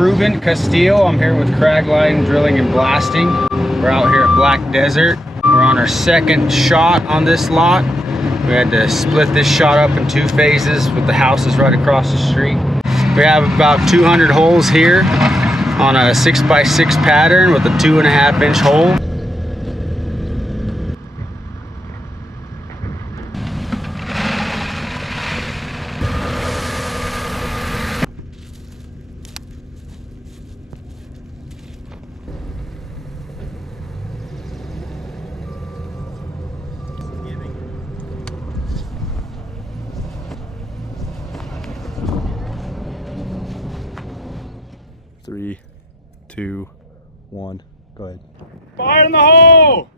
Ruben Castillo. I'm here with Cragline Drilling and Blasting. We're out here at Black Desert. We're on our second shot on this lot. We had to split this shot up in 2 phases with the houses right across the street. We have about 200 holes here on a 6x6 pattern with a 2.5-inch hole. Three, 2, 1, go ahead. Fire in the hole!